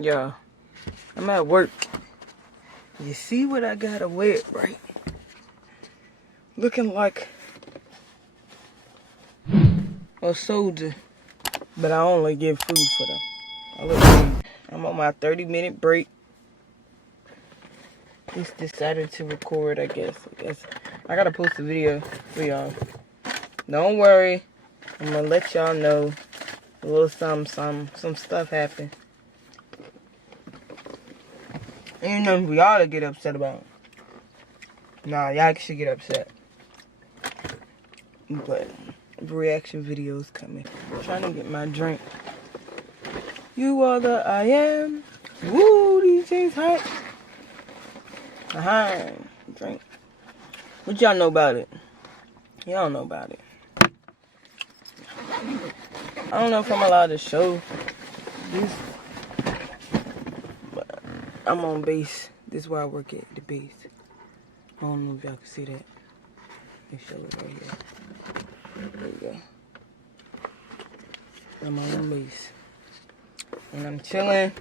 Yeah, I'm at work. You see what I gotta wear, right? Looking like a soldier, but I only give food for them. I look great. I'm on my 30-minute break. Just decided to record, I guess. I gotta post a video for y'all. Don't worry, I'm gonna let y'all know a little some stuff happened. And you know we ought to get upset about. Nah, y'all should get upset. But reaction videos coming. I'm trying to get my drink. You are the I am. Woo, these things hot. Drink. What y'all know about it? Y'all know about it. I don't know if I'm allowed to show this, but I'm on base. This is where I work at, the base. I don't know if y'all can see that. Let me show it right here. There you go. I'm on base. And I'm chilling.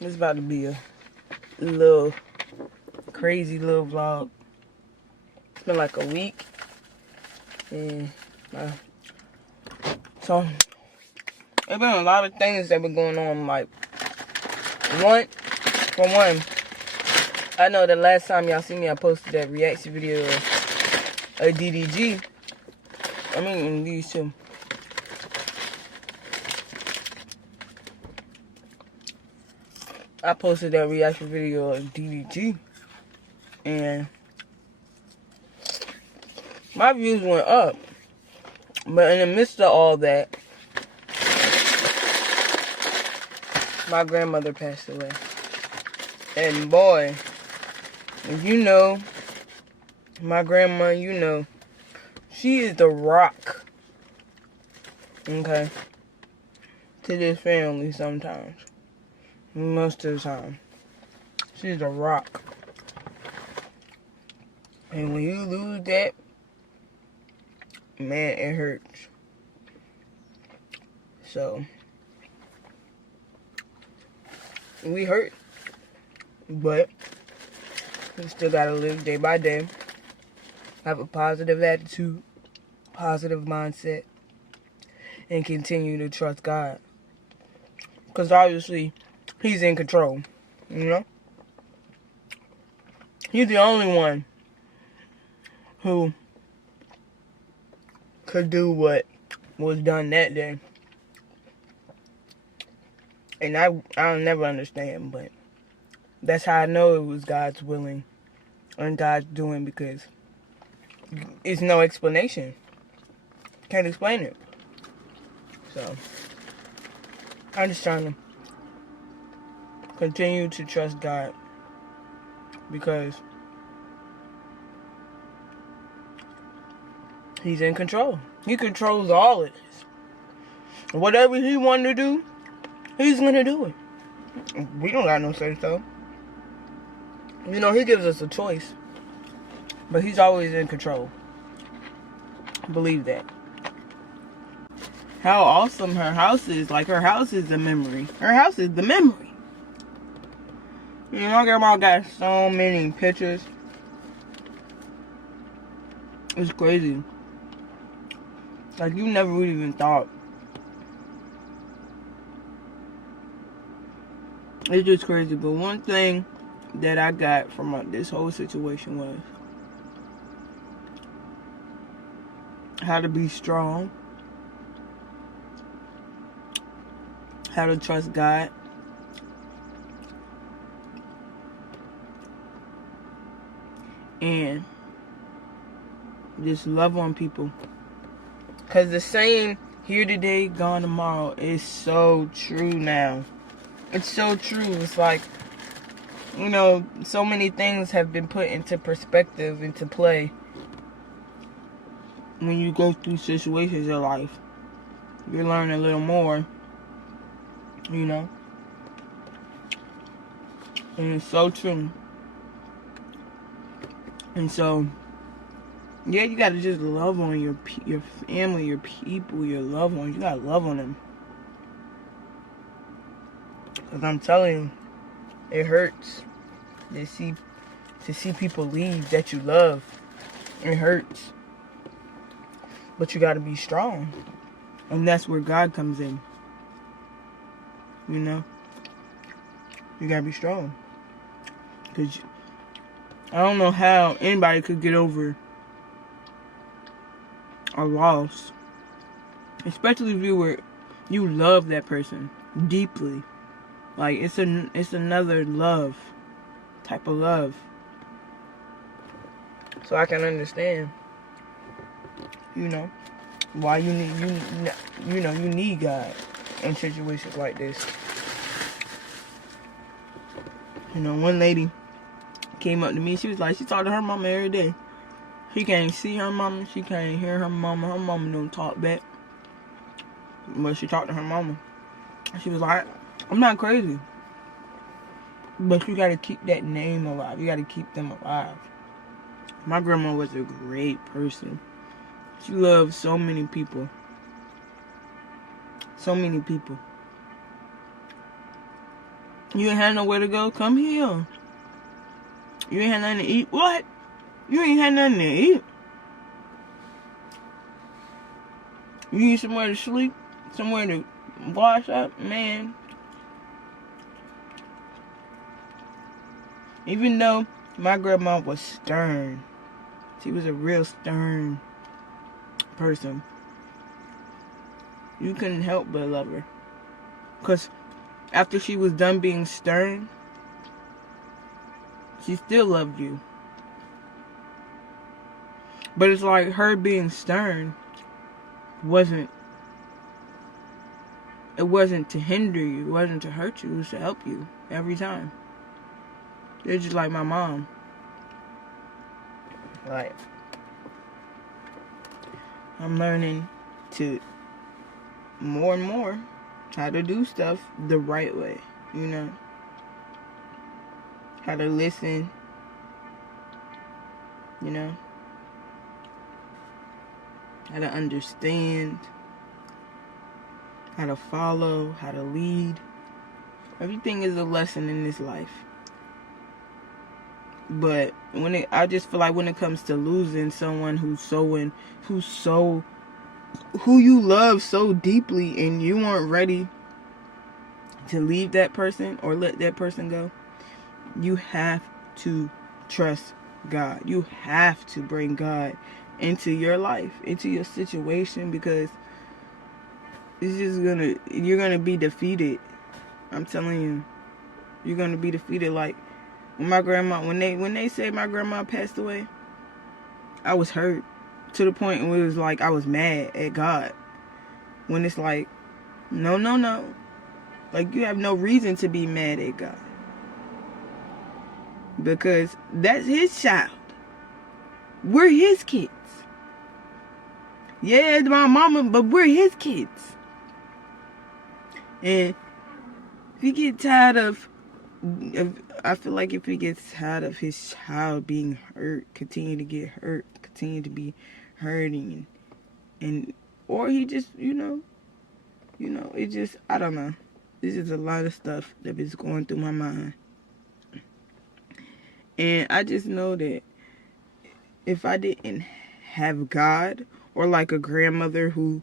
This is about to be a little crazy little vlog. It's been like a week. And so there's been a lot of things that been going on. Like one, I know the last time y'all see me, I posted that reaction video of a DDG. I mean these two. I posted that reaction video of DDG, and my views went up. But in the midst of all that, my grandmother passed away. And boy, if you know my grandma, you know she is the rock, okay, to this family sometimes. Most of the time. She's a rock. And when you lose that, man, it hurts. So, we hurt. But, we still gotta live day by day. Have a positive attitude, positive mindset, and continue to trust God. Because obviously, He's in control, you know? He's the only one who could do what was done that day. And I'll never understand, but that's how I know it was God's willing and God's doing, because it's no explanation. Can't explain it. So, I'm just trying to continue to trust God, because He's in control. He controls all of this. Whatever He wanted to do, He's going to do it. We don't got no say so. You know, He gives us a choice, but He's always in control. Believe that. How awesome her house is. Like, her house is a memory. Her house is the memory. You know, my grandma got so many pictures. It's crazy. Like, you never would even thought. It's just crazy. But one thing that I got from this whole situation was how to be strong, how to trust God, and just love on people. Because the saying, here today, gone tomorrow, is so true now. It's so true. It's like, you know, so many things have been put into perspective, into play, when you go through situations in life. You learn a little more, you know. And it's so true. And so, yeah, you gotta just love on your family, your people, your loved ones. You gotta love on them. Cause I'm telling you, it hurts to see people leave that you love. It hurts. But you gotta be strong. And that's where God comes in. You know? You gotta be strong. Cause I don't know how anybody could get over a loss. Especially if you love that person deeply. Like it's another love. Type of love. So I can understand, you know, why you need God in situations like this. You know, one lady came up to me. She was like, she talked to her mama every day. She can't see her mama. She can't hear her mama. Her mama don't talk back. But she talked to her mama. She was like, I'm not crazy. But you got to keep that name alive. You got to keep them alive. My grandma was a great person. She loved so many people. So many people. You ain't had nowhere to go? Come here. You ain't had nothing to eat? What? You ain't had nothing to eat? You need somewhere to sleep? Somewhere to wash up? Man. Even though my grandma was stern. She was a real stern person. You couldn't help but love her. Because after she was done being stern, she still loved you. But it's like her being stern wasn't to hinder you. It wasn't to hurt you. It was to help you every time. They're just like my mom. Like, I'm learning to more and more how to do stuff the right way, you know? How to listen, you know? How to understand, how to follow, how to lead. Everything is a lesson in this life. But I just feel like when it comes to losing someone who you love so deeply and you weren't ready to leave that person or let that person go, you have to trust God. You have to bring God into your life, into your situation, because you're gonna be defeated. I'm telling you, you're gonna be defeated. Like when they said my grandma passed away, I was hurt to the point where it was like I was mad at God. When it's like, no. Like, you have no reason to be mad at God. Because that's his child. We're his kids. Yeah, it's my mama, but we're his kids. And if he get tired I feel like if he gets tired of his child being hurt, continue to get hurt, continue to be hurting, and or he just, it just, I don't know. This is a lot of stuff that is going through my mind. And I just know that if I didn't have God, or like a grandmother who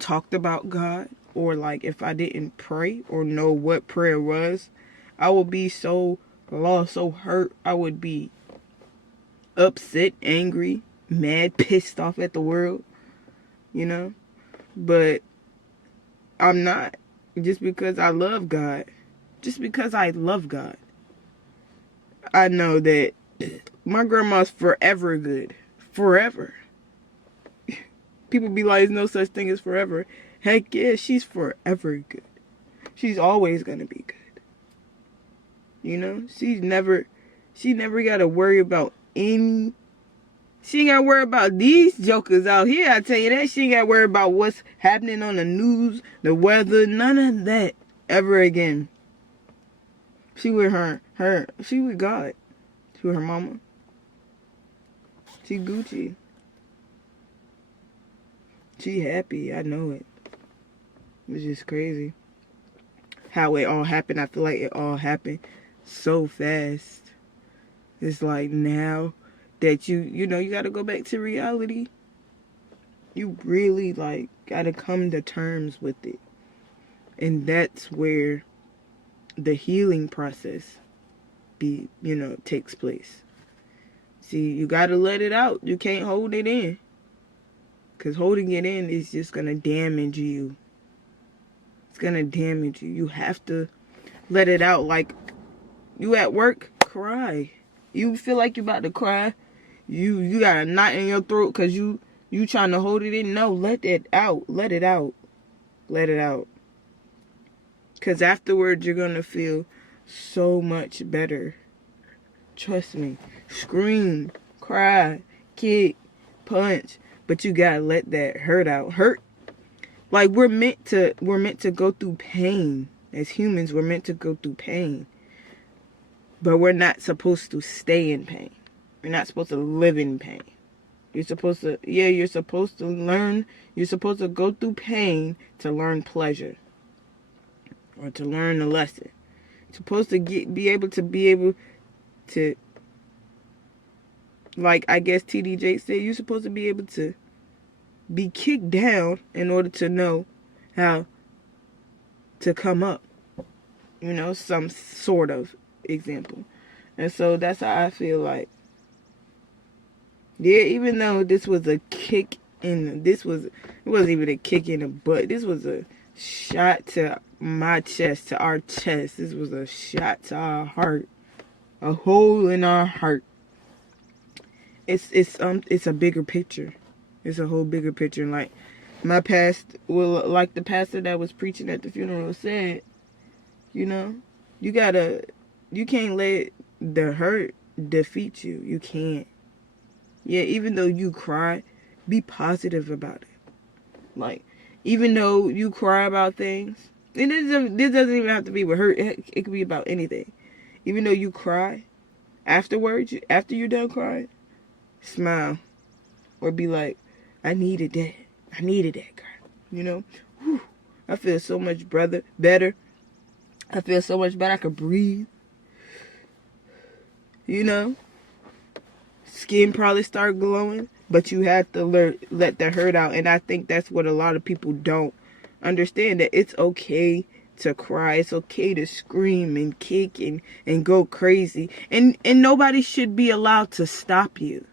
talked about God, or like if I didn't pray or know what prayer was, I would be so lost, so hurt. I would be upset, angry, mad, pissed off at the world, you know? But I'm not, just because I love God. Just because I love God. I know that my grandma's forever good. Forever. People be like, there's no such thing as forever. Heck yeah, she's forever good. She's always gonna be good. You know? She never gotta worry about she ain't gotta worry about these jokers out here, I tell you that. She ain't gotta worry about what's happening on the news, the weather, none of that ever again. She with she with God. She with her mama. She Gucci. She happy, I know it. It's just crazy. how it all happened. I feel like it all happened so fast. It's like now that you know, you got to go back to reality. You really like got to come to terms with it. And that's where the healing process takes place. See, you got to let it out. You can't hold it in. Because holding it in is just going to damage you. It's going to damage you. You have to let it out. Like, you at work, cry. You feel like you're about to cry. You got a knot in your throat because you trying to hold it in. No, let it out. Let it out. Let it out. Because afterwards, you're going to feel so much better. Trust me. Scream, cry, kick, punch. But you got to let that hurt out. Hurt. Like, we're meant to go through pain. As humans, we're meant to go through pain. But we're not supposed to stay in pain. We're not supposed to live in pain. You're supposed to learn. You're supposed to go through pain to learn pleasure. Or to learn a lesson. You're supposed to be able to, like I guess TD Jakes said, you're supposed to be able to be kicked down in order to know how to come up. You know, some sort of example. And so that's how I feel like. Yeah, even though this was a kick in, it wasn't even a kick in the butt. This was a shot to my chest, to our chest. This was a shot to our heart. A hole in our heart. It's a bigger picture. It's a whole bigger picture. And like like the pastor that was preaching at the funeral said, you know, you can't let the hurt defeat you. You can't. Yeah, even though you cry, be positive about it. Like, even though you cry about things, and this doesn't even have to be with hurt. It could be about anything. Even though you cry, afterwards, after you're done crying, smile. Or be like, I needed that. I needed that, girl. You know? Whew. I feel so much better. I feel so much better. I can breathe. You know? Skin probably start glowing. But you have to let the hurt out. And I think that's what a lot of people don't understand. That it's okay to cry. It's okay to scream and kick and go crazy. And nobody should be allowed to stop you.